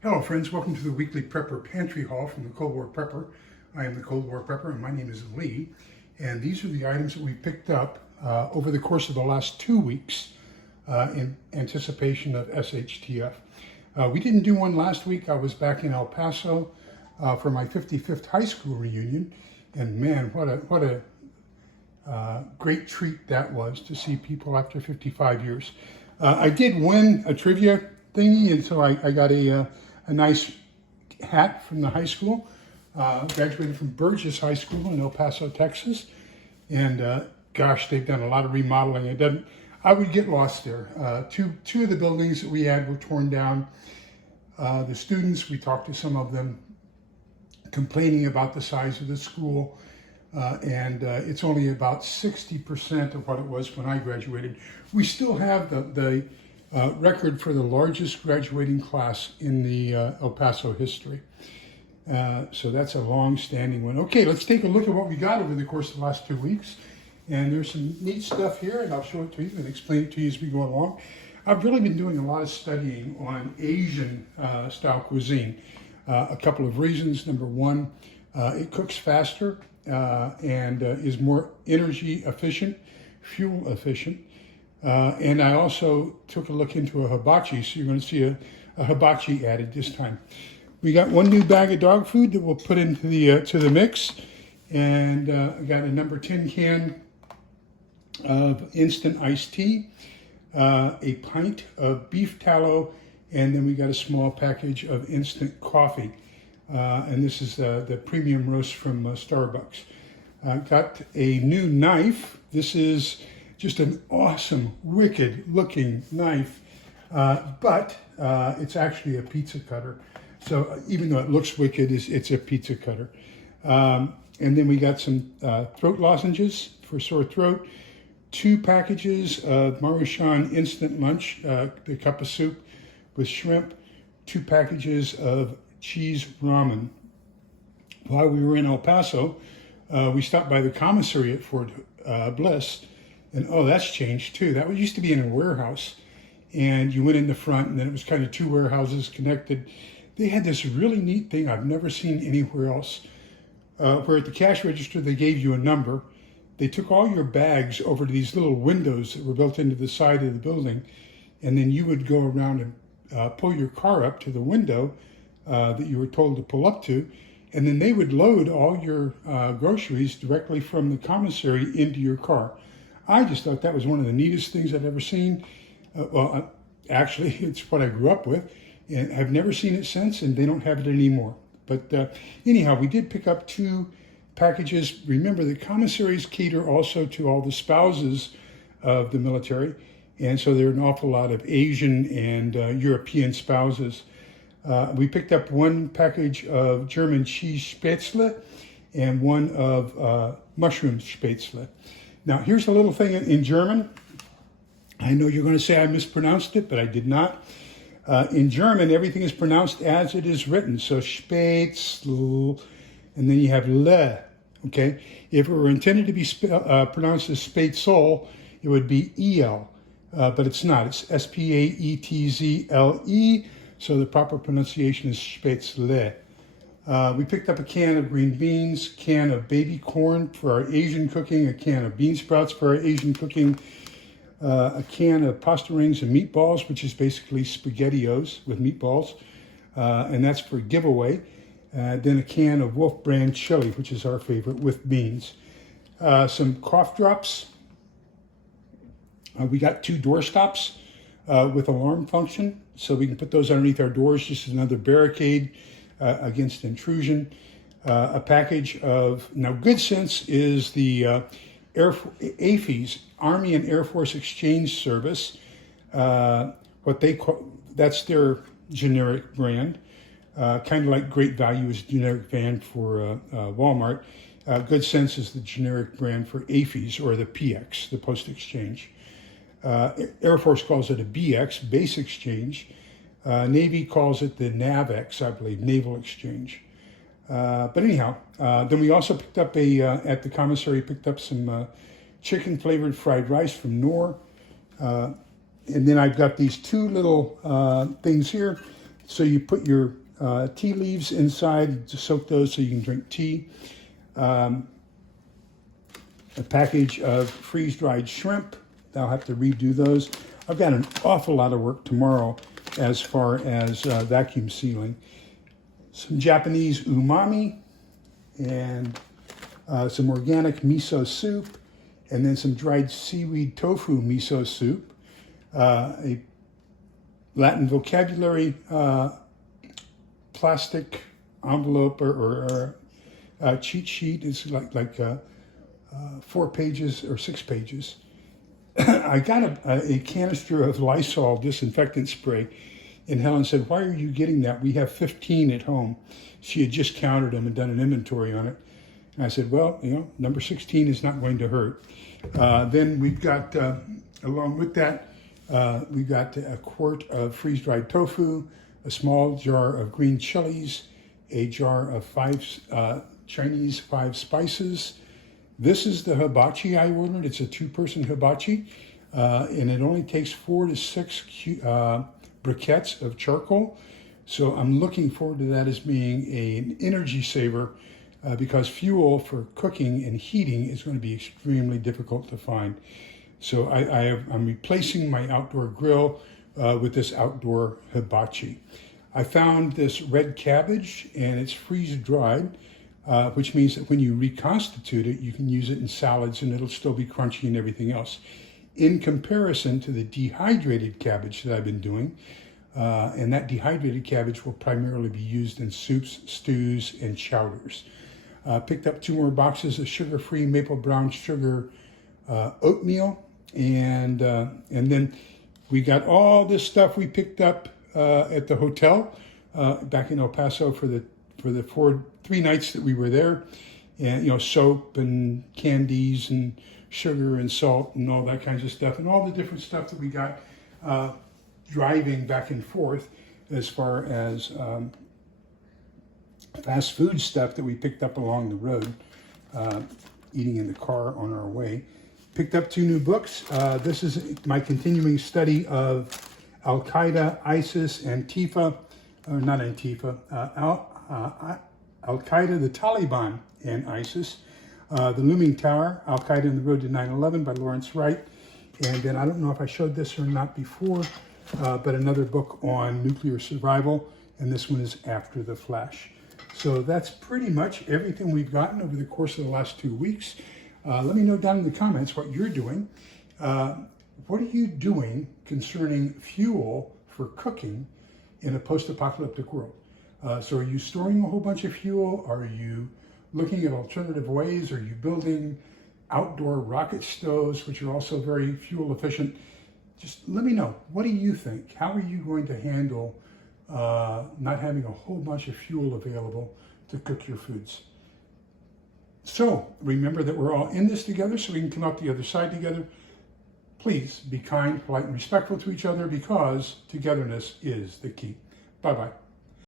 Hello friends, welcome to the weekly Prepper Pantry Haul from the Cold War Prepper. I am the Cold War Prepper and my name is Lee. And these are the items that we picked up over the course of the last 2 weeks in anticipation of SHTF. We didn't do one last week. I was back in El Paso for my 55th high school reunion. And man, what a great treat that was to see people after 55 years. I did win a trivia thingy, and so I got a nice hat from the high school. Graduated from Burgess High School in El Paso, Texas. And gosh, they've done a lot of remodeling. I would get lost there. Two of the buildings that we had were torn down. The students, we talked to some of them, complaining about the size of the school. And it's only about 60% of what it was when I graduated. We still have the record for the largest graduating class in the El Paso history. So that's a long-standing one. Okay, let's take a look at what we got over the course of the last 2 weeks. And there's some neat stuff here, and I'll show it to you and explain it to you as we go along. I've really been doing a lot of studying on Asian style cuisine. A couple of reasons. Number one, it cooks faster and is more energy efficient, fuel efficient. And I also took a look into a hibachi, so you're going to see a hibachi added this time. We got one new bag of dog food that we'll put into the to the mix, and I got a number 10 can of instant iced tea, a pint of beef tallow, and then we got a small package of instant coffee. And this is the premium roast from Starbucks. Got a new knife. This is just an awesome, wicked looking knife, but it's actually a pizza cutter. So even though it looks wicked, it's a pizza cutter. And then we got some throat lozenges for sore throat, 2 packages of Maruchan instant lunch, the cup of soup with shrimp, 2 packages of cheese ramen. While we were in El Paso, we stopped by the Commissary at Fort Bliss. And oh, that's changed too. That used to be in a warehouse, and you went in the front, and then it was kind of 2 warehouses connected. They had this really neat thing I've never seen anywhere else, where at the cash register they gave you a number. They took all your bags over to these little windows that were built into the side of the building, and then you would go around and pull your car up to the window that you were told to pull up to, and then they would load all your groceries directly from the commissary into your car. I just thought that was one of the neatest things I've ever seen. Actually, it's what I grew up with, and I've never seen it since, and they don't have it anymore. But anyhow, we did pick up 2 packages. Remember, the commissaries cater also to all the spouses of the military, and so there are an awful lot of Asian and European spouses. We picked up 1 package of German cheese spätzle and 1 of mushroom spätzle. Now, here's a little thing in German. I know you're going to say I mispronounced it, but I did not. In German, everything is pronounced as it is written. So spätzle, and then you have le, okay? If it were intended to be pronounced as spätzle, it would be el, but it's not. It's spaetzle, so the proper pronunciation is spätzle. We picked up a can of green beans, can of baby corn for our Asian cooking, a can of bean sprouts for our Asian cooking, a can of pasta rings and meatballs, which is basically SpaghettiOs with meatballs, and that's for giveaway. Then a can of Wolf brand chili, which is our favorite, with beans. Some cough drops. We got 2 door stops with alarm function, so we can put those underneath our doors, just another barricade against intrusion. A package of, now Good Sense is the AFES, Army and Air Force Exchange Service. What they call, that's their generic brand. Kind of like Great Value is a generic brand for Walmart. Good Sense is the generic brand for AFES, or the PX, the Post Exchange. Air Force calls it a BX, Base Exchange. Navy calls it the NAVX, I believe, Naval Exchange. But anyhow, then we also picked up at the commissary, picked up some chicken flavored fried rice from Knorr. And then I've got these 2 little things here So you put your tea leaves inside to soak those so you can drink tea. A package of freeze-dried shrimp. I'll have to redo those. I've got an awful lot of work tomorrow as far as vacuum sealing. Some Japanese umami and some organic miso soup, and then some dried seaweed tofu miso soup, a Latin vocabulary plastic envelope or cheat sheet. It's like 4 pages or 6 pages. I got a canister of Lysol disinfectant spray, and Helen said, "Why are you getting that? We have 15 at home." She had just counted them and done an inventory on it. And I said, "Well, number 16 is not going to hurt." Then we've got, along with that, we got a quart of freeze-dried tofu, a small jar of green chilies, a jar of Chinese 5 spices. This is the hibachi I ordered. It's a 2-person hibachi, and it only takes 4 to 6 briquettes of charcoal. So I'm looking forward to that as being an energy saver, because fuel for cooking and heating is going to be extremely difficult to find. So I'm replacing my outdoor grill with this outdoor hibachi. I found this red cabbage, and it's freeze-dried, which means that when you reconstitute it, you can use it in salads and it'll still be crunchy and everything else. In comparison to the dehydrated cabbage that I've been doing, and that dehydrated cabbage will primarily be used in soups, stews, and chowders. Picked up 2 more boxes of sugar-free maple brown sugar oatmeal, and then we got all this stuff we picked up at the hotel back in El Paso for the 3 nights that we were there, and soap and candies and sugar and salt and all that kinds of stuff, and all the different stuff that we got driving back and forth, as far as fast food stuff that we picked up along the road, eating in the car on our way. Picked up 2 new books. This is my continuing study of Al-Qaeda, ISIS, Antifa, or not Antifa, Al-Qaeda, the Taliban, and ISIS. The Looming Tower, Al-Qaeda and the Road to 9/11 by Lawrence Wright. And then I don't know if I showed this or not before, but another book on nuclear survival, and this one is After the Flash. So that's pretty much everything we've gotten over the course of the last 2 weeks. Let me know down in the comments what you're doing. What are you doing concerning fuel for cooking in a post-apocalyptic world? So are you storing a whole bunch of fuel? Are you looking at alternative ways? Are you building outdoor rocket stoves, which are also very fuel efficient? Just let me know. What do you think? How are you going to handle not having a whole bunch of fuel available to cook your foods? So remember that we're all in this together, so we can come out the other side together. Please be kind, polite, and respectful to each other, because togetherness is the key. Bye-bye.